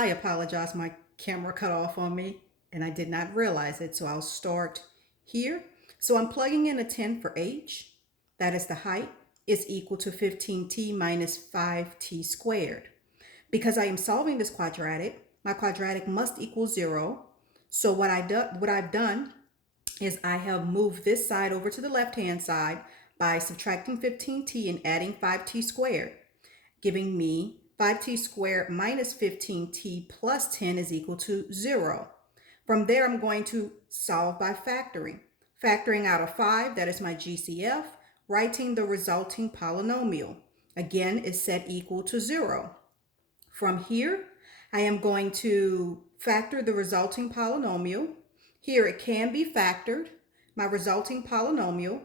I apologize, my camera cut off on me and I did not realize it. So I'll start here. So I'm plugging in a 10 for h. That is the height is equal to 15t minus 5t squared. Because I am solving this quadratic, my quadratic must equal 0. So what I've done is I have moved this side over to the left-hand side by subtracting 15t and adding 5t squared, giving me 5t squared minus 15t plus 10 is equal to 0. From there, I'm going to solve by factoring. Factoring out of 5, that is my GCF, writing the resulting polynomial. Again, is set equal to 0. From here, I am going to factor the resulting polynomial. Here it can be factored. My resulting polynomial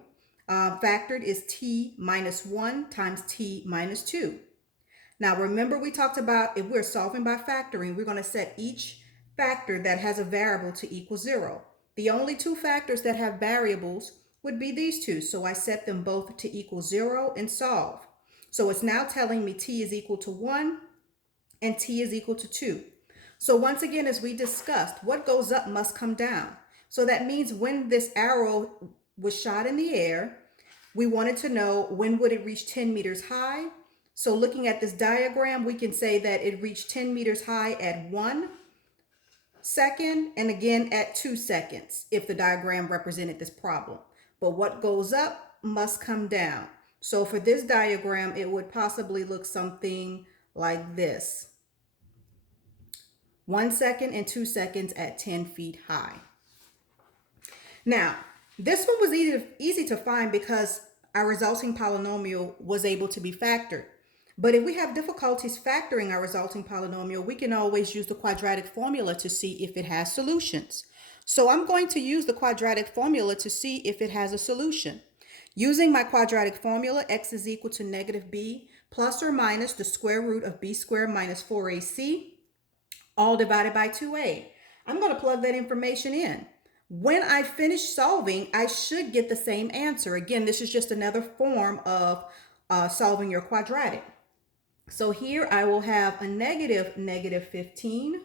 factored is t minus 1 times t minus 2. Now remember we talked about if we're solving by factoring, we're going to set each factor that has a variable to equal 0. The only two factors that have variables would be these two. So I set them both to equal 0 and solve. So it's now telling me t is equal to 1 and t is equal to 2. So once again, as we discussed, what goes up must come down. So that means when this arrow was shot in the air, we wanted to know when would it reach 10 meters high. So looking at this diagram, we can say that it reached 10 meters high at 1 second and again at 2 seconds if the diagram represented this problem. But what goes up must come down. So for this diagram, it would possibly look something like this. 1 second and 2 seconds at 10 feet high. Now, this one was easy to find because our resulting polynomial was able to be factored. But if we have difficulties factoring our resulting polynomial, we can always use the quadratic formula to see if it has solutions. So I'm going to use the quadratic formula to see if it has a solution. Using my quadratic formula, x is equal to negative b plus or minus the square root of b squared minus 4ac, all divided by 2a. I'm going to plug that information in. When I finish solving, I should get the same answer. Again, this is just another form of solving your quadratic. So here I will have a negative 15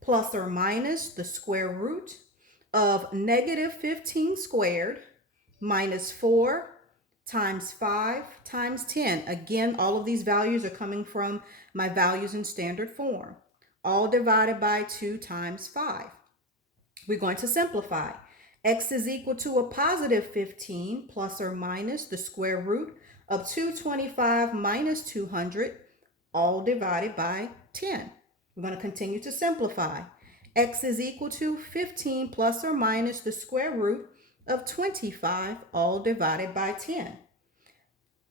plus or minus the square root of negative 15 squared minus 4 times 5 times 10. Again, all of these values are coming from my values in standard form. All divided by 2 times 5. We're going to simplify. X is equal to a positive 15 plus or minus the square root of 225 minus 200, all divided by 10. We're going to continue to simplify. X is equal to 15 plus or minus the square root of 25, all divided by 10.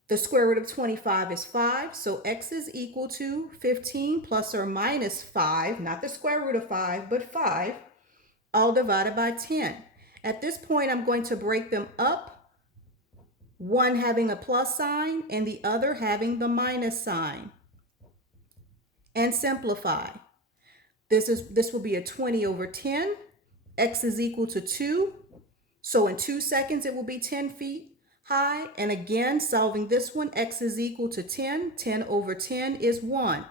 The square root of 25 is 5, so x is equal to 15 plus or minus 5, not the square root of 5, but 5, all divided by 10. At this point, I'm going to break them up, one having a plus sign and the other having the minus sign, and simplify. This will be a 20 over 10. X is equal to 2. So in 2 seconds, it will be 10 feet high. And again, solving this one, x is equal to 10. 10 over 10 is 1.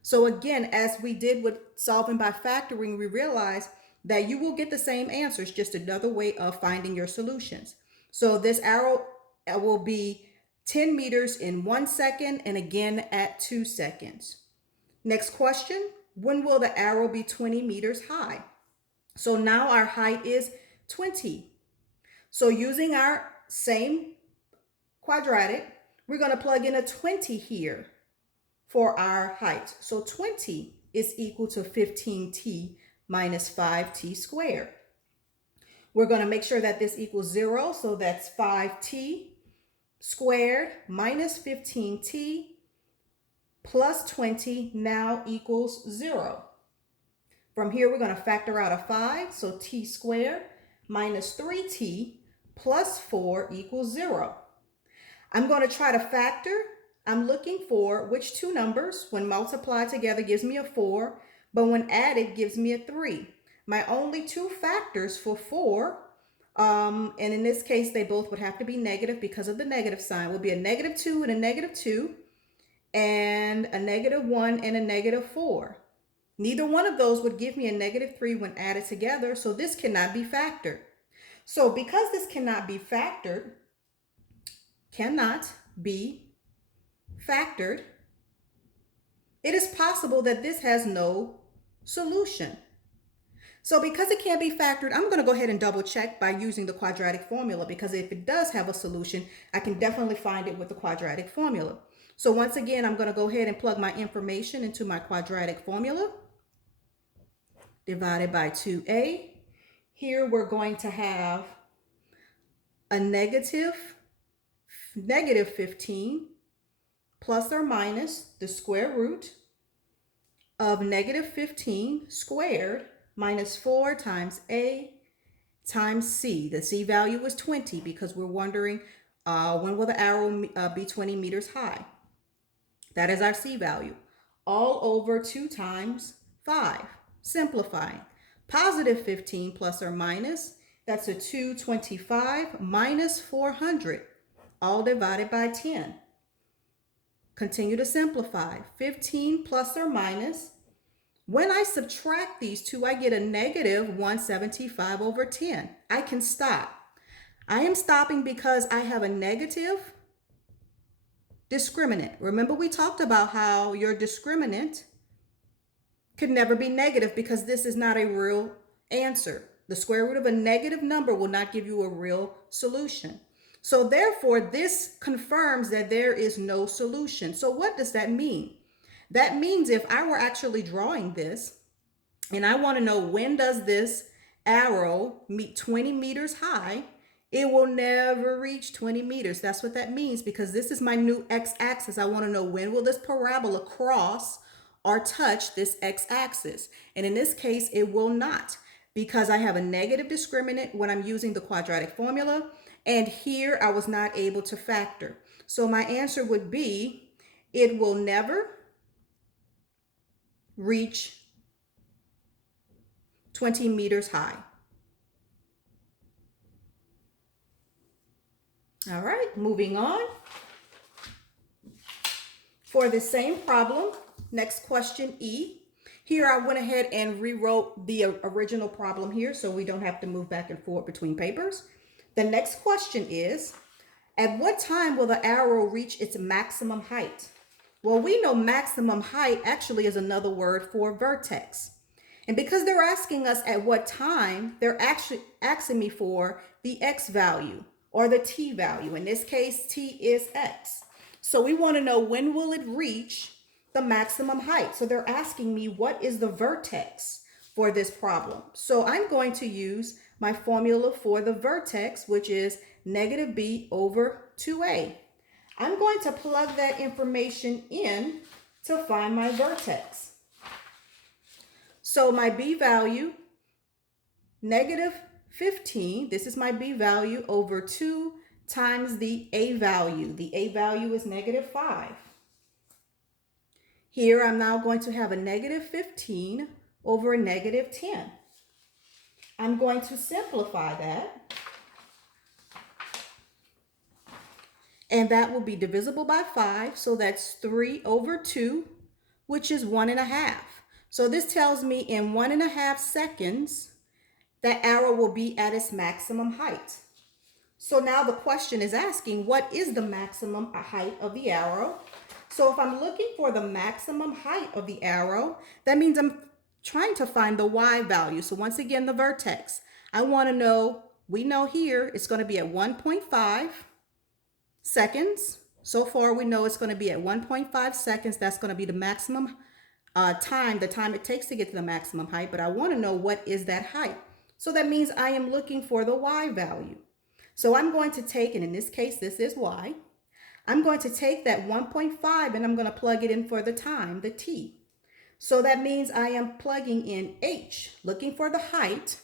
So again, as we did with solving by factoring, we realized that you will get the same answers, just another way of finding your solutions. So this arrow will be 10 meters in 1 second and again at 2 seconds. Next question, when will the arrow be 20 meters high? So now our height is 20. So using our same quadratic, we're going to plug in a 20 here for our height. So 20 is equal to 15t minus 5t squared. We're going to make sure that this equals 0. So that's 5t squared minus 15t plus 20 now equals 0. From here, we're going to factor out a 5. So t squared minus 3t plus 4 equals 0. I'm going to try to factor. I'm looking for which two numbers, when multiplied together, gives me a 4, but when added, gives me a 3. My only two factors for 4, and in this case, they both would have to be negative because of the negative sign, would be a negative 2 and a negative 2, and a negative 1 and a negative 4. Neither one of those would give me a negative 3 when added together, so this cannot be factored. So because this cannot be factored, it is possible that this has no solution. So because it can't be factored, I'm going to go ahead and double check by using the quadratic formula, because if it does have a solution, I can definitely find it with the quadratic formula. So once again, I'm going to go ahead and plug my information into my quadratic formula. Divided by 2a. Here we're going to have a negative 15 plus or minus the square root of negative 15 squared minus 4 times a times c. The c value is 20 because we're wondering when will the arrow be 20 meters high. That is our c value. All over 2 times 5. Simplifying. Positive 15 plus or minus, that's a 225 minus 400, all divided by 10. Continue to simplify. 15 plus or minus. When I subtract these two, I get a negative 175 over 10. I can stop. I am stopping because I have a negative discriminant. Remember, we talked about how your discriminant could never be negative because this is not a real answer. The square root of a negative number will not give you a real solution. So therefore, this confirms that there is no solution. So what does that mean? That means if I were actually drawing this and I want to know when does this arrow meet 20 meters high, it will never reach 20 meters. That's what that means, because this is my new x-axis. I want to know when will this parabola cross or touch this x-axis. And in this case, it will not, because I have a negative discriminant when I'm using the quadratic formula. And here I was not able to factor. So my answer would be, it will never reach 20 meters high. All right, moving on. For the same problem, next question E. Here I went ahead and rewrote the original problem here so we don't have to move back and forth between papers. The next question is, at what time will the arrow reach its maximum height? Well, we know maximum height actually is another word for vertex. And because they're asking us at what time, they're actually asking me for the x value or the t value. In this case, t is x. So we want to know when will it reach the maximum height. So they're asking me what is the vertex for this problem. So I'm going to use my formula for the vertex, which is negative b over 2a. I'm going to plug that information in to find my vertex. So my b value, negative 15, this is my b value over 2 times the a value. The a value is negative 5. Here I'm now going to have a negative 15 over a negative 10. I'm going to simplify that. And that will be divisible by 5. So that's 3 over 2, which is 1.5. So this tells me in 1.5 seconds, that arrow will be at its maximum height. So now the question is asking, what is the maximum height of the arrow? So if I'm looking for the maximum height of the arrow, that means I'm trying to find the y value. So once again, the vertex. I want to know, we know here it's going to be at 1.5 seconds. So far we know it's going to be at 1.5 seconds. That's going to be the maximum time, the time it takes to get to the maximum height. But I want to know what is that height. So that means I am looking for the y value. So I'm going to take, and in this case, this is y. I'm going to take that 1.5 and I'm going to plug it in for the time, the t. So that means I am plugging in h, looking for the height,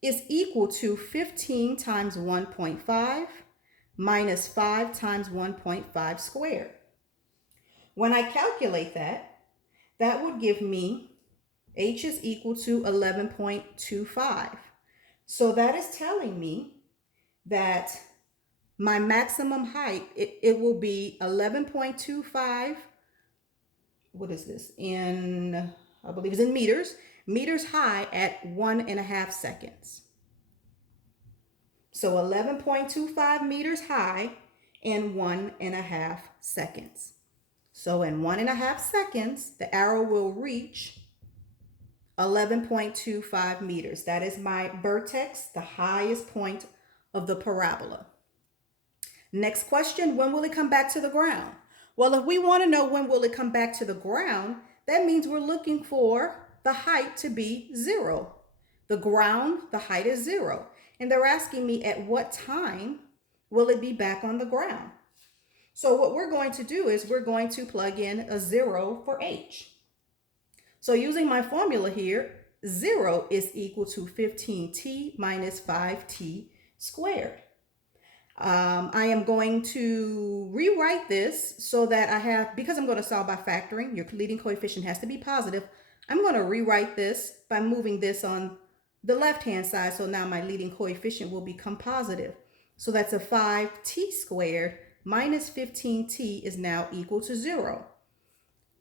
is equal to 15 times 1.5 minus 5 times 1.5 squared. When I calculate that, that would give me h is equal to 11.25. So that is telling me that my maximum height, it will be 11.25. What is this? In I believe is in meters high at 1.5 seconds. So 11.25 meters high in 1.5 seconds. So in 1.5 seconds, the arrow will reach 11.25 meters. That is my vertex, the highest point of the parabola. Next question, when will it come back to the ground? Well, if we want to know when will it come back to the ground, that means we're looking for the height to be 0. The ground, the height is 0. And they're asking me at what time will it be back on the ground? So what we're going to do is we're going to plug in a 0 for h. So using my formula here, 0 is equal to 15t minus 5t squared. I am going to rewrite this so that I have, because I'm going to solve by factoring, your leading coefficient has to be positive. I'm going to rewrite this by moving this on the left-hand side. So now my leading coefficient will become positive. So that's a 5t squared minus 15t is now equal to 0.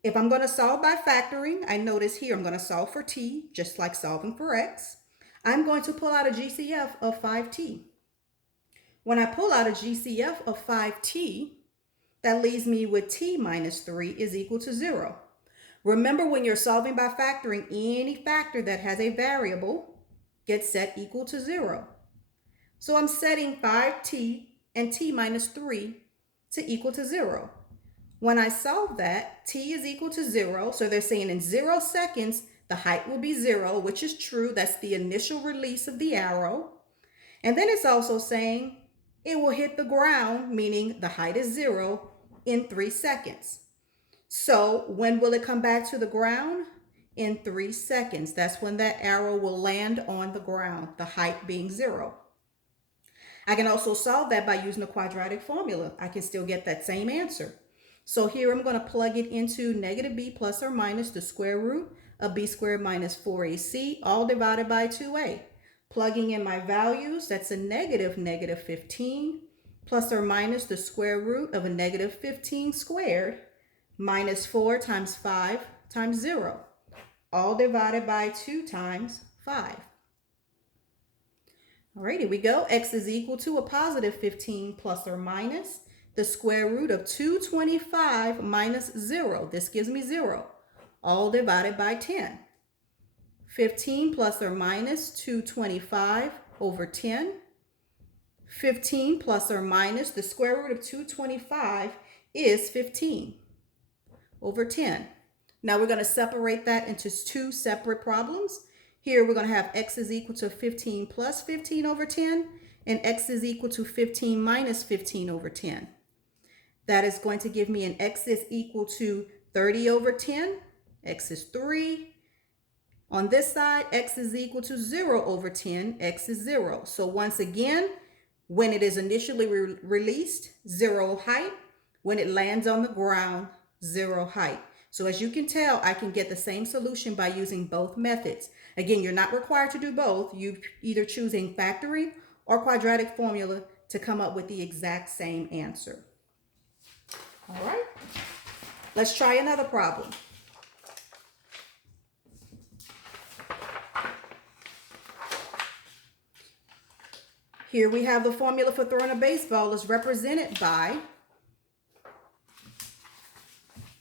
If I'm going to solve by factoring, I notice here I'm going to solve for t, just like solving for x. I'm going to pull out a GCF of 5t. When I pull out a GCF of 5t, that leaves me with t minus 3 is equal to 0. Remember, when you're solving by factoring, any factor that has a variable gets set equal to 0. So I'm setting 5t and t minus 3 to equal to 0. When I solve that, t is equal to 0. So they're saying in 0 seconds, the height will be 0, which is true. That's the initial release of the arrow. And then it's also saying it will hit the ground, meaning the height is 0, in 3 seconds. So when will it come back to the ground? In 3 seconds. That's when that arrow will land on the ground, the height being 0. I can also solve that by using the quadratic formula. I can still get that same answer. So here I'm going to plug it into negative b plus or minus the square root of b squared minus 4ac, all divided by 2a. Plugging in my values, that's a negative 15 plus or minus the square root of a negative 15 squared minus 4 times 5 times 0, all divided by 2 times 5. All right, here we go. X is equal to a positive 15 plus or minus the square root of 225 minus 0. This gives me 0, all divided by 10. 15 plus or minus 225 over 10. 15 plus or minus the square root of 225 is 15 over 10. Now we're going to separate that into 2 separate problems. Here we're going to have x is equal to 15 plus 15 over 10, and x is equal to 15 minus 15 over 10. That is going to give me an x is equal to 30 over 10. X is 3. On this side, x is equal to 0 over 10. X is 0. So once again, when it is initially released, 0 height. When it lands on the ground, 0 height. So as you can tell, I can get the same solution by using both methods. Again, you're not required to do both. You either choosing factoring or quadratic formula to come up with the exact same answer. All right, let's try another problem. Here we have the formula for throwing a baseball is represented by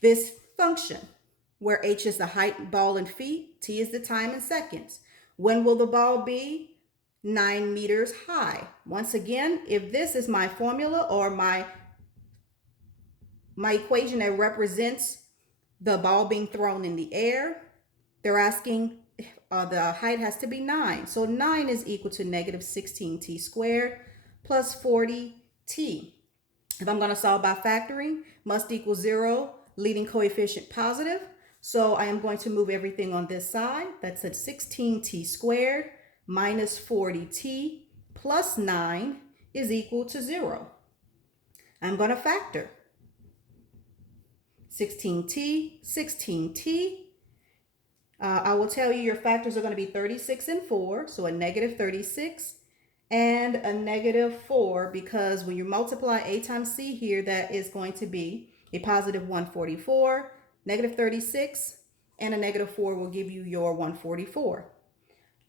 this function, where h is the height, ball in feet, t is the time in seconds. When will the ball be? 9 meters high. Once again, if this is my formula or my equation that represents the ball being thrown in the air, they're asking the height has to be 9. So 9 is equal to negative 16t squared plus 40t. If I'm going to solve by factoring, must equal 0, leading coefficient positive. So I am going to move everything on this side. That's at 16t squared minus 40t plus 9 is equal to 0. I'm going to factor 16t, 16t. I will tell you your factors are going to be 36 and 4, so a negative 36 and a negative 4, because when you multiply a times c here, that is going to be a positive 144, negative 36, and a negative 4 will give you your 144.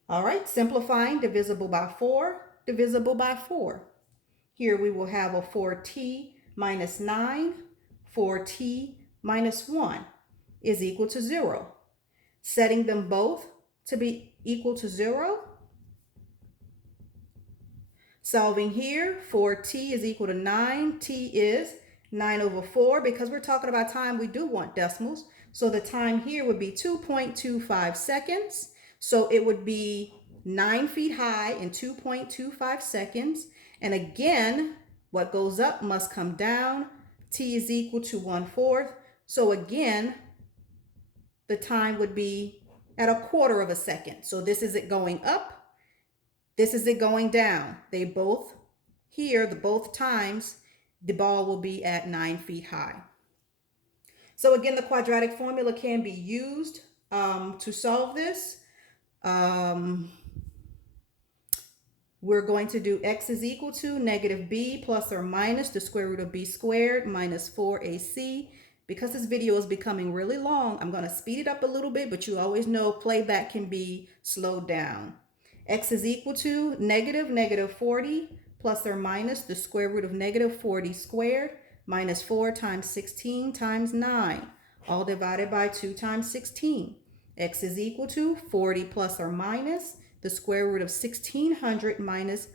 All right, simplifying, divisible by 4, divisible by 4. Here we will have a 4t minus 9, 4t minus 1 is equal to 0. Setting them both to be equal to 0. Solving here, 4t is equal to 9. T is 9 over 4. Because we're talking about time, we do want decimals. So the time here would be 2.25 seconds. So it would be 9 feet high in 2.25 seconds. And again, what goes up must come down. T is equal to 1/4. So again, the time would be at a quarter of a second. So this is it going up. This is it going down. They both here, both times, the ball will be at 9 feet high. So again, the quadratic formula can be used to solve this. We're going to do x is equal to negative b plus or minus the square root of b squared minus 4ac. Because this video is becoming really long, I'm going to speed it up a little bit, but you always know playback can be slowed down. X is equal to negative 40 plus or minus the square root of negative 40 squared minus 4 times 16 times 9, all divided by 2 times 16. X is equal to 40 plus or minus the square root of 1600 minus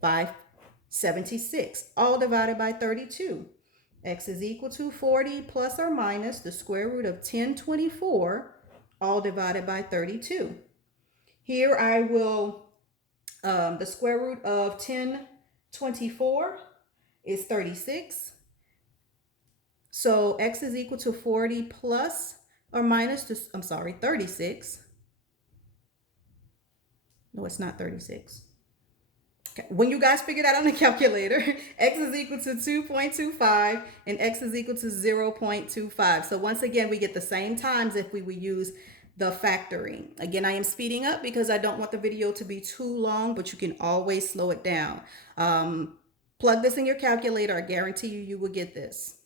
576, all divided by 32. X is equal to 40 plus or minus the square root of 1024, all divided by 32. Here I will, the square root of 1024 is 36. So x is equal to 40 plus or minus, 36. No, it's not 36. Okay. When you guys figure that on the calculator, x is equal to 2.25 and x is equal to 0.25. So once again, we get the same times if we would use the factoring. Again, I am speeding up because I don't want the video to be too long, but you can always slow it down. Plug this in your calculator. I guarantee you will get this.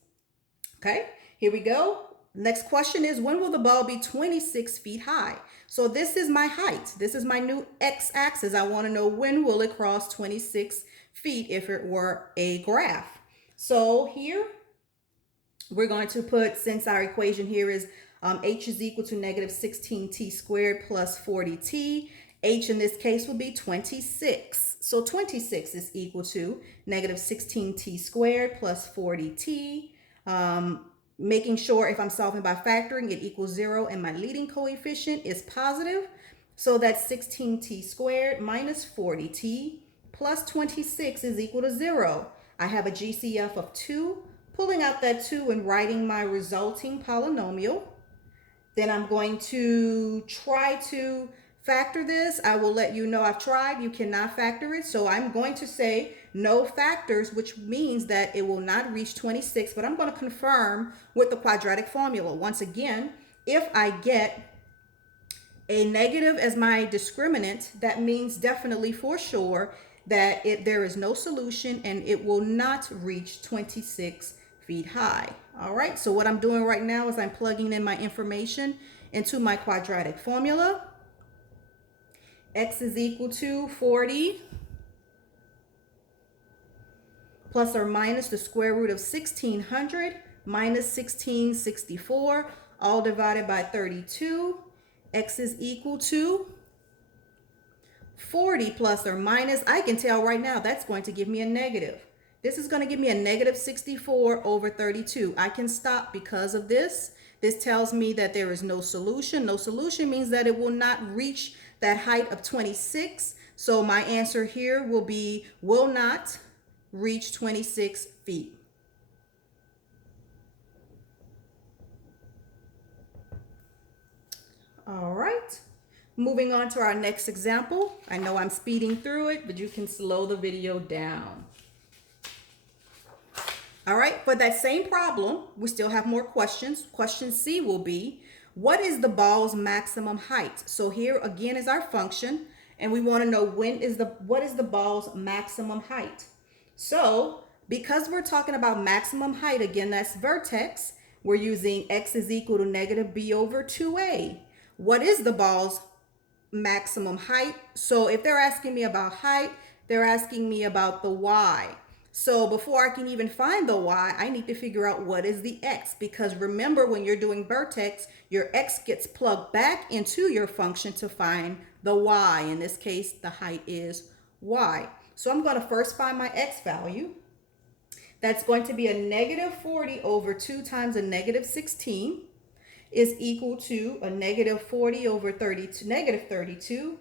Okay, here we go. Next question is, when will the ball be 26 feet high? So this is my height. This is my new x-axis. I want to know when will it cross 26 feet if it were a graph. So here we're going to put, since our equation here is h is equal to negative 16t squared plus 40t, h in this case will be 26. So 26 is equal to negative 16t squared plus 40t. Making sure if I'm solving by factoring, it equals 0 and my leading coefficient is positive. So that's 16t squared minus 40t plus 26 is equal to 0. I have a GCF of 2. Pulling out that 2 and writing my resulting polynomial. Then I'm going to try to factor this. I will let you know I've tried. You cannot factor it. So I'm going to say no factors, which means that it will not reach 26. But I'm going to confirm with the quadratic formula. Once again, if I get a negative as my discriminant, that means definitely for sure that there is no solution and it will not reach 26 feet high. All right, so what I'm doing right now is I'm plugging in my information into my quadratic formula. X is equal to 40 plus or minus the square root of 1600 minus 1664, all divided by 32. X is equal to 40 plus or minus, I can tell right now that's going to give me a negative. This is going to give me a negative 64 over 32. I can stop because of this. This tells me that there is no solution. No solution means that it will not reach that height of 26. So my answer here will be will not reach 26 feet. All right. Moving on to our next example. I know I'm speeding through it, but you can slow the video down. All right, for that same problem, we still have more questions. Question C will be, what is the ball's maximum height? So here again is our function, and we want to know what is the ball's maximum height. So because we're talking about maximum height, again, that's vertex, we're using x is equal to negative b over 2a. What is the ball's maximum height? So if they're asking me about height, they're asking me about the y. So before I can even find the y, I need to figure out what is the x, because remember, when you're doing vertex, your x gets plugged back into your function to find the y. In this case, the height is y. So I'm going to first find my x value. That's going to be a negative 40 over 2 times a negative 16 is equal to a negative 40 over 32, negative 32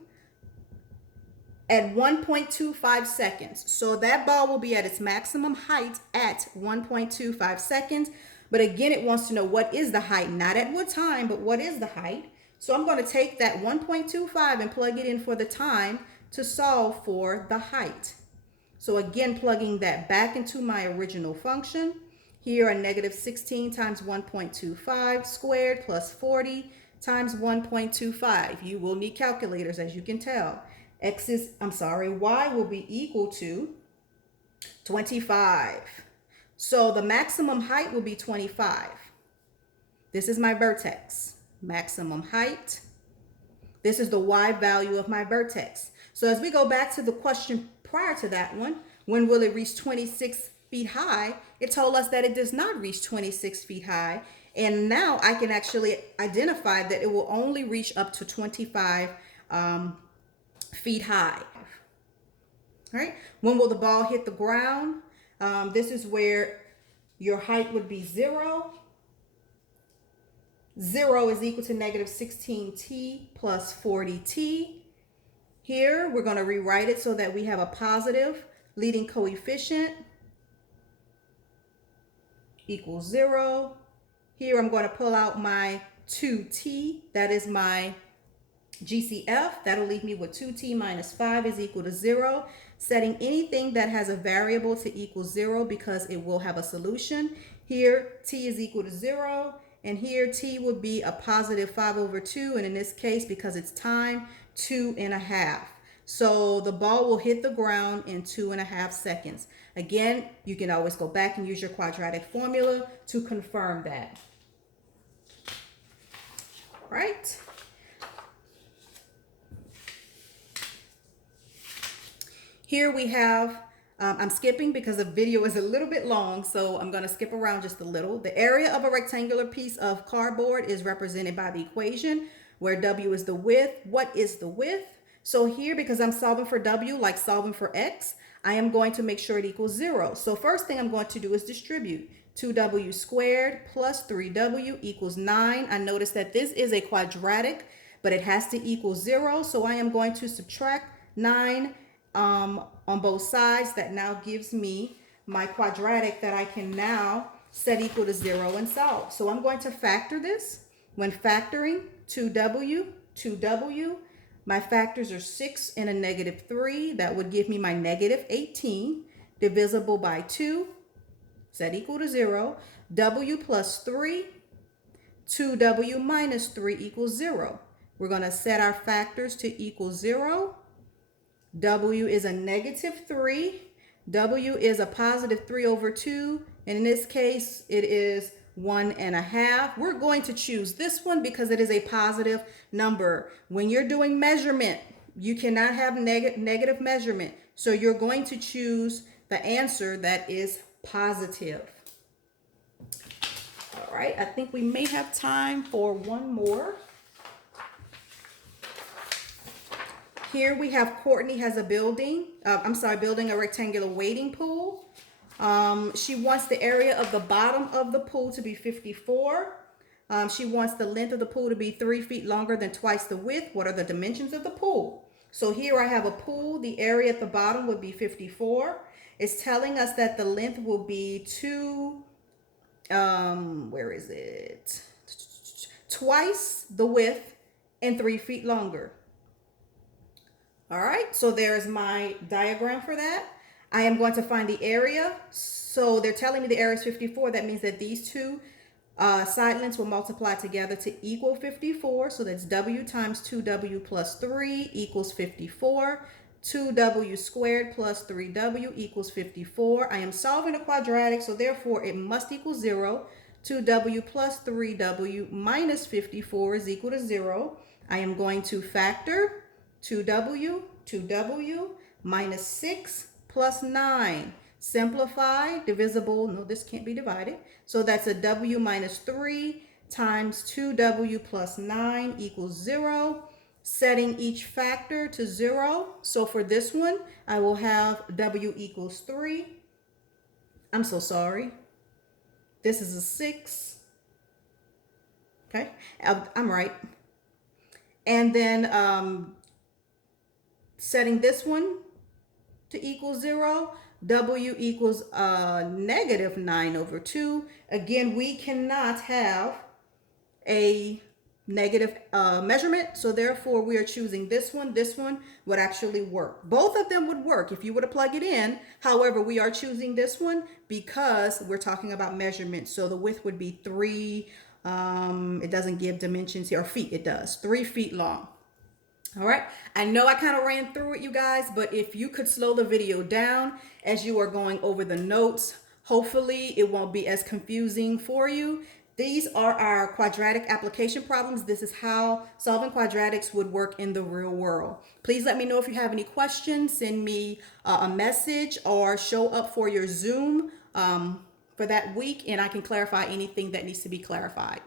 at 1.25 seconds. So that ball will be at its maximum height at 1.25 seconds. But again, it wants to know what is the height, not at what time, but what is the height. So I'm going to take that 1.25 and plug it in for the time to solve for the height. So again, plugging that back into my original function. Here, a negative 16 times 1.25 squared plus 40 times 1.25. You will need calculators, as you can tell. Y will be equal to 25. So the maximum height will be 25. This is my vertex. Maximum height. This is the y value of my vertex. So as we go back to the question prior to that one, when will it reach 26 feet high? It told us that it does not reach 26 feet high. And now I can actually identify that it will only reach up to 25 feet high. All right. When will the ball hit the ground? This is where your height would be 0. 0 is equal to negative 16t plus 40t. Here, we're going to rewrite it so that we have a positive leading coefficient equals 0. Here, I'm going to pull out my 2t. That is my GCF. That'll leave me with 2t minus 5 is equal to 0. Setting anything that has a variable to equal 0 because it will have a solution. Here, t is equal to 0. And here, t would be a positive 5 over 2. And in this case, because it's time, 2.5. So the ball will hit the ground in 2.5 seconds. Again, you can always go back and use your quadratic formula to confirm that. Right? Here we have, I'm skipping because the video is a little bit long, so I'm going to skip around just a little. The area of a rectangular piece of cardboard is represented by the equation where W is the width. What is the width? So here, because I'm solving for W like solving for X, I am going to make sure it equals 0. So first thing I'm going to do is distribute. 2W squared plus 3W equals 9. I notice that this is a quadratic, but it has to equal 0. So I am going to subtract 9 on both sides. That now gives me my quadratic that I can now set equal to 0 and solve. So I'm going to factor this. When factoring 2W, my factors are 6 and a negative 3. That would give me my negative 18 divisible by 2. Set equal to 0. W plus 3, 2W minus 3 equals 0. We're going to set our factors to equal 0. W is a negative 3. W is a positive 3 over 2. And in this case, it is 1.5. We're going to choose this one because it is a positive number. When you're doing measurement, you cannot have negative measurement. So you're going to choose the answer that is positive. All right, I think we may have time for one more. Here we have Courtney has a building a rectangular wading pool. She wants the area of the bottom of the pool to be 54. She wants the length of the pool to be 3 feet longer than twice the width. What are the dimensions of the pool? So here I have a pool. The area at the bottom would be 54. It's telling us that the length will be twice the width and 3 feet longer. All right, so there's my diagram for that. I am going to find the area. So they're telling me the area is 54. That means that these two side lengths will multiply together to equal 54. So that's W times 2W plus 3 equals 54. 2W squared plus 3W equals 54. I am solving a quadratic, so therefore it must equal 0. 2w plus 3w minus 54 is equal to 0. I am going to factor 2w minus 6 plus 9. Simplify, divisible, no, this can't be divided. So that's a w minus 3 times 2w plus 9 equals 0. Setting each factor to 0. So for this one, I will have w equals 3. I'm so sorry. This is a 6. Okay, I'm right. And then setting this one to equal 0, w equals negative 9 over 2. Again, we cannot have a negative measurement, so therefore we are choosing this one. This one would actually work. Both of them would work if you were to plug it in. However, we are choosing this one because we're talking about measurements. So the width would be 3, it doesn't give dimensions here, or feet, it does, 3 feet long. All right, I know I kind of ran through it, you guys, but if you could slow the video down as you are going over the notes, hopefully it won't be as confusing for you. These are our quadratic application problems. This is how solving quadratics would work in the real world. Please let me know if you have any questions. Send me a message or show up for your Zoom for that week, and I can clarify anything that needs to be clarified.